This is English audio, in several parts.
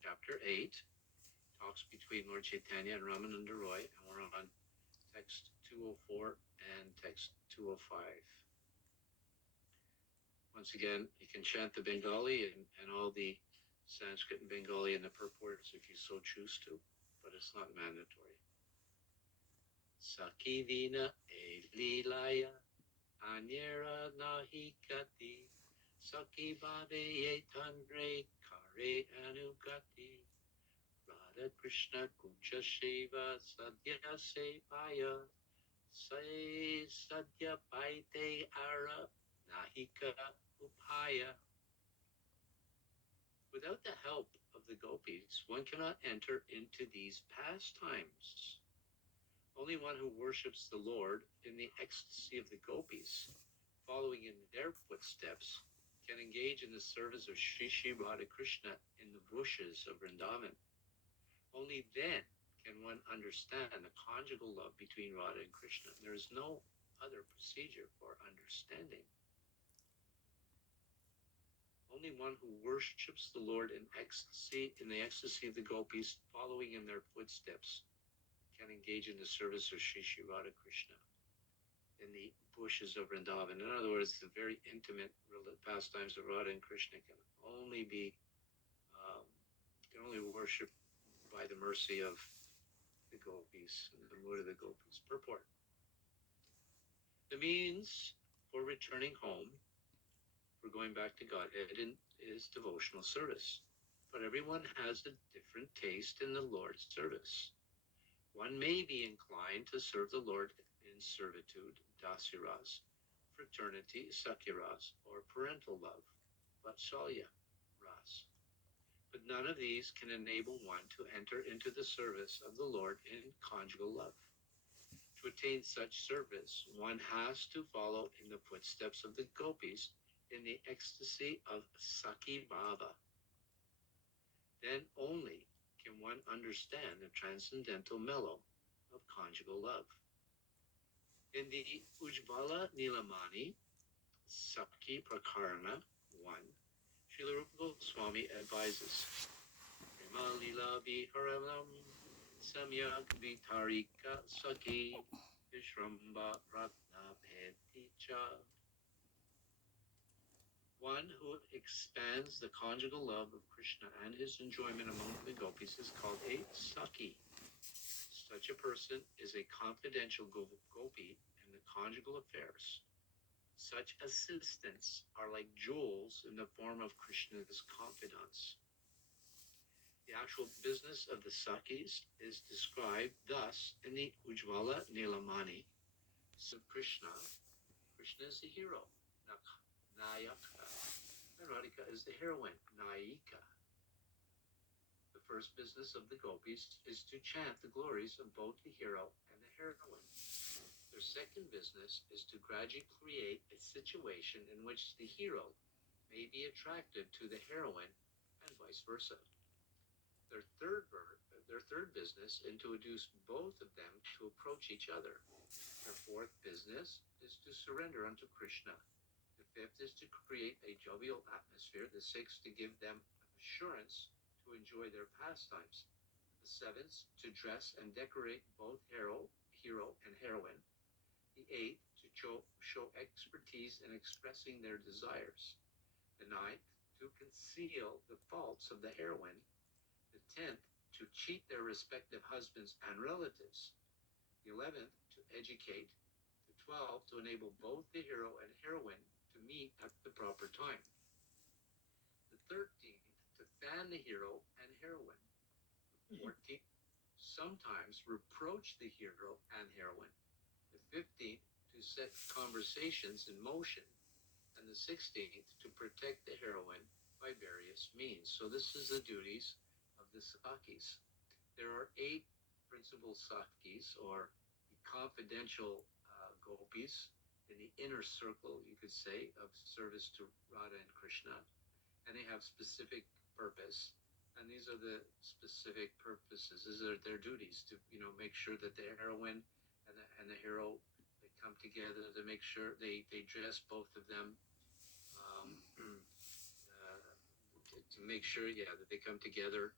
chapter 8, talks between Lord Chaitanya and Ramananda Roy, and we're on text 204 and text 205. Once again, you can chant the Bengali and all the Sanskrit and Bengali and the purports if you so choose to, but it's not mandatory. Sakivina e lilaya anyera nahi kati sakibave ye tandre kare anugati Radha Krishna Kuncha Shiva Sadhya Sevaya Say Sadhya Paite Ara Nahika Upaya. Without the help of the gopis, one cannot enter into these pastimes. Only one who worships the Lord in the ecstasy of the gopis, following in their footsteps, can engage in the service of Sri Sri Radha Krishna in the bushes of Vrindavan. Only then can one understand the conjugal love between Radha and Krishna. There is no other procedure for understanding. Only one who worships the Lord in the ecstasy of the gopis, following in their footsteps, can engage in the service of Sri Sri Radha Krishna in the bushes of Vrindavan. In other words, the very intimate pastimes of Radha and Krishna can only worship by the mercy of the gopis, and the mood of the gopis. Purport. The means for returning home, for going back to Godhead, is devotional service. But everyone has a different taste in the Lord's service. One may be inclined to serve the Lord in servitude, dasiras, fraternity, sakyaras, or parental love, vatsalya ras. But none of these can enable one to enter into the service of the Lord in conjugal love. To attain such service, one has to follow in the footsteps of the gopis in the ecstasy of Saki Bhava. Then only can one understand the transcendental mellow of conjugal love. In the Ujvala Nilamani, Saki Prakarana 1, Srila Rupa Goswami advises, Prema Lila Viharanam Samyak Vitarika Saki Vishramba Ratna Peticha. One who expands the conjugal love of Krishna and his enjoyment among the gopis is called a Saki. Such a person is a confidential gopi in the conjugal affairs. Such assistants are like jewels in the form of Krishna's confidants. The actual business of the Sakis is described thus in the Ujvala Nilamani. So Krishna is the hero, Nayaka, and Radhika is the heroine, Nayika. The first business of the gopis is to chant the glories of both the hero and the heroine. Their second business is to gradually create a situation in which the hero may be attracted to the heroine and vice versa. Their third business is to induce both of them to approach each other. Their fourth business is to surrender unto Krishna. The fifth is to create a jovial atmosphere. The sixth, to give them assurance to enjoy their pastimes. The seventh, to dress and decorate both hero and heroine. The eighth, to show expertise in expressing their desires. The ninth, to conceal the faults of the heroine. The 10th, to cheat their respective husbands and relatives. The 11th, to educate. The 12th, to enable both the hero and heroine to meet at the proper time. The 13th, to fan the hero and heroine. The 14th, sometimes reproach the hero and heroine. The 15th, to set conversations in motion. And the 16th, to protect the heroine by various means. So this is the duties of the Sakis. There are 8 principal Sakis, or the confidential gopis, in the inner circle, you could say, of service to Radha and Krishna. And they have specific purpose. And these are the specific purposes. These are their duties to, make sure that the heroine and the hero, they come together, to make sure they dress both of them, to make sure, that they come together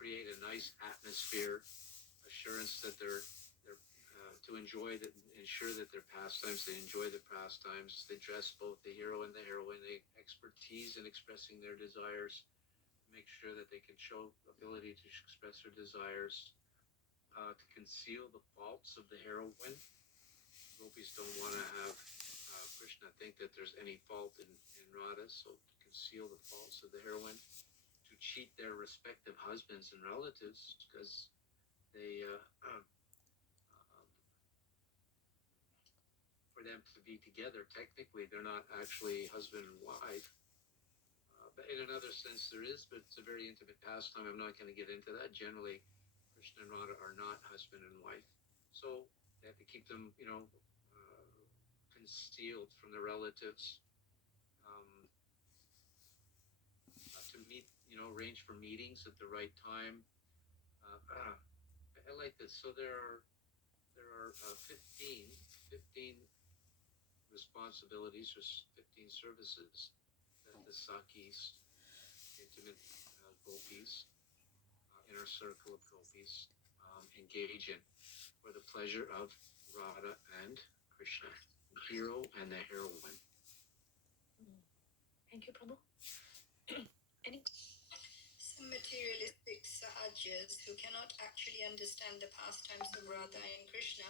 create a nice atmosphere, assurance that they're to enjoy that, ensure that their pastimes, they enjoy the pastimes. They dress both the hero and the heroine. They expertise in expressing their desires. Make sure that they can show ability to express their desires. To conceal the faults of the heroine. Gopis don't want to have Krishna think that there's any fault in Radha, so to conceal the faults of the heroine. To cheat their respective husbands and relatives, because they for them to be together, technically they're not actually husband and wife. But in another sense there is, but it's a very intimate pastime. I'm not going to get into that. Generally, Krishna and Radha are not husband and wife. So they have to keep them, concealed from the relatives. To meet, arrange for meetings at the right time. I like this. So there are 15 responsibilities or 15 services that the Sakis, intimate gopis, inner circle of gopis, engage in for the pleasure of Radha and Krishna, the hero and the heroine. Thank you, Prabhu. Some materialistic sahajas who cannot actually understand the pastimes of Radha and Krishna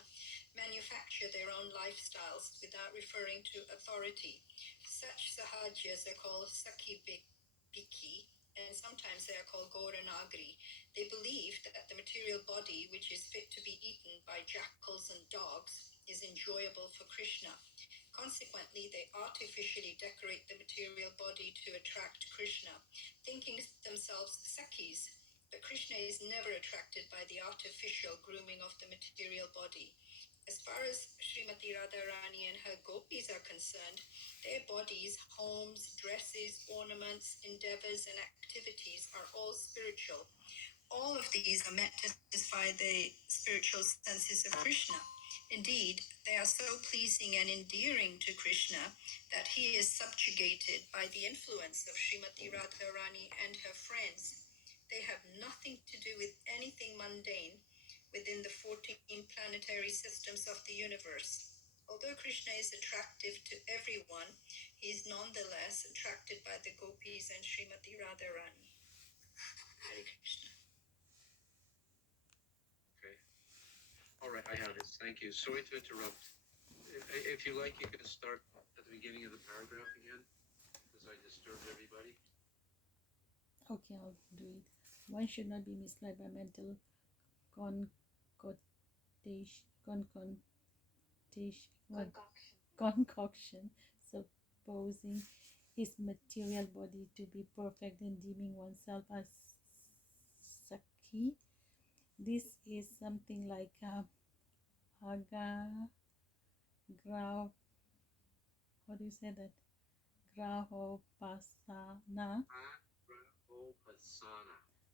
manufacture their own lifestyles without referring to authority. Such sahajas are called Sakhi Biki, and sometimes they are called Gauranagri. They believe that the material body, which is fit to be eaten by jackals and dogs, is enjoyable for Krishna. Consequently, they artificially decorate the material body to attract Krishna, thinking themselves Sakhis. But Krishna is never attracted by the artificial grooming of the material body. As far as Srimati Radharani and her gopis are concerned, their bodies, homes, dresses, ornaments, endeavors, and activities are all spiritual. All of these are meant to satisfy the spiritual senses of Krishna. Indeed, they are so pleasing and endearing to Krishna that he is subjugated by the influence of Srimati Radharani and her friends. They have nothing to do with anything mundane within the 14 planetary systems of the universe. Although Krishna is attractive to everyone, he is nonetheless attracted by the gopis and Srimati Radharani. Hare Krishna. Okay. All right, I have it. Thank you. Sorry to interrupt. If you like, you can start at the beginning of the paragraph again, because I disturbed everybody. Okay, I'll do it. One should not be misled by mental concoction, supposing his material body to be perfect and deeming oneself as Sakhi. This is something like how do you say that? Grahopasana.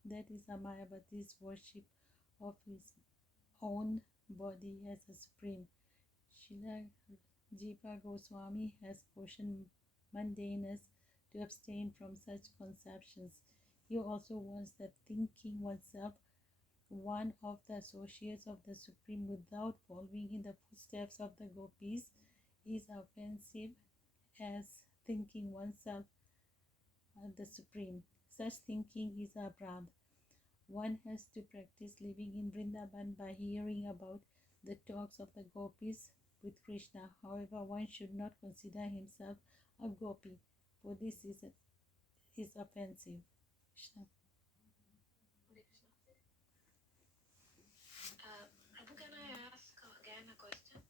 That is a Mayavadi's worship of his own body as a supreme. Srila Jiva Goswami has cautioned mundaners to abstain from such conceptions. He also warns that thinking oneself one of the associates of the Supreme without following in the footsteps of the gopis is offensive as thinking oneself the Supreme. Such thinking is a brand. One has to practice living in Vrindavan by hearing about the talks of the gopis with Krishna. However, one should not consider himself a gopi, for this is offensive. Krishna. Prabhu, can I ask again a question?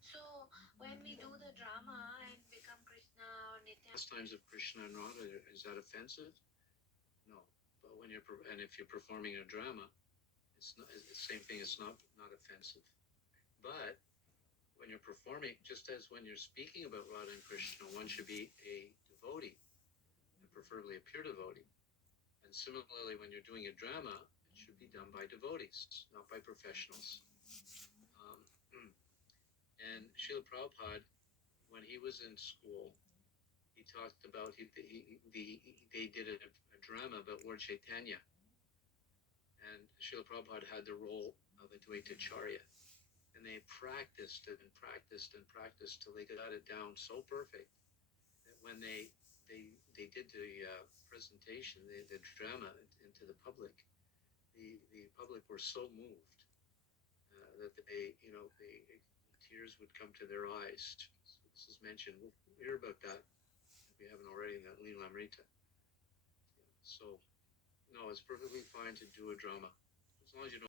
So, when we do the drama and become Krishna or Nitya... Pastimes of Krishna and Radha, is that offensive? No. But when if you're performing a drama, it's not it's the same thing. It's not offensive. But when you're performing, just as when you're speaking about Radha and Krishna, one should be a devotee, and preferably a pure devotee. And similarly, when you're doing a drama, it should be done by devotees, not by professionals. And Srila Prabhupada, when he was in school, he talked about they did a drama about Lord Chaitanya, and Srila Prabhupada had the role of Advaitacharya, and they practiced and practiced and practiced till they got it down so perfect that when they did the presentation, the drama into the public, the public were so moved that they, tears would come to their eyes. So this is mentioned. We'll hear about that if we haven't already in that Leela Amrita. So, no, it's perfectly fine to do a drama as long as you don't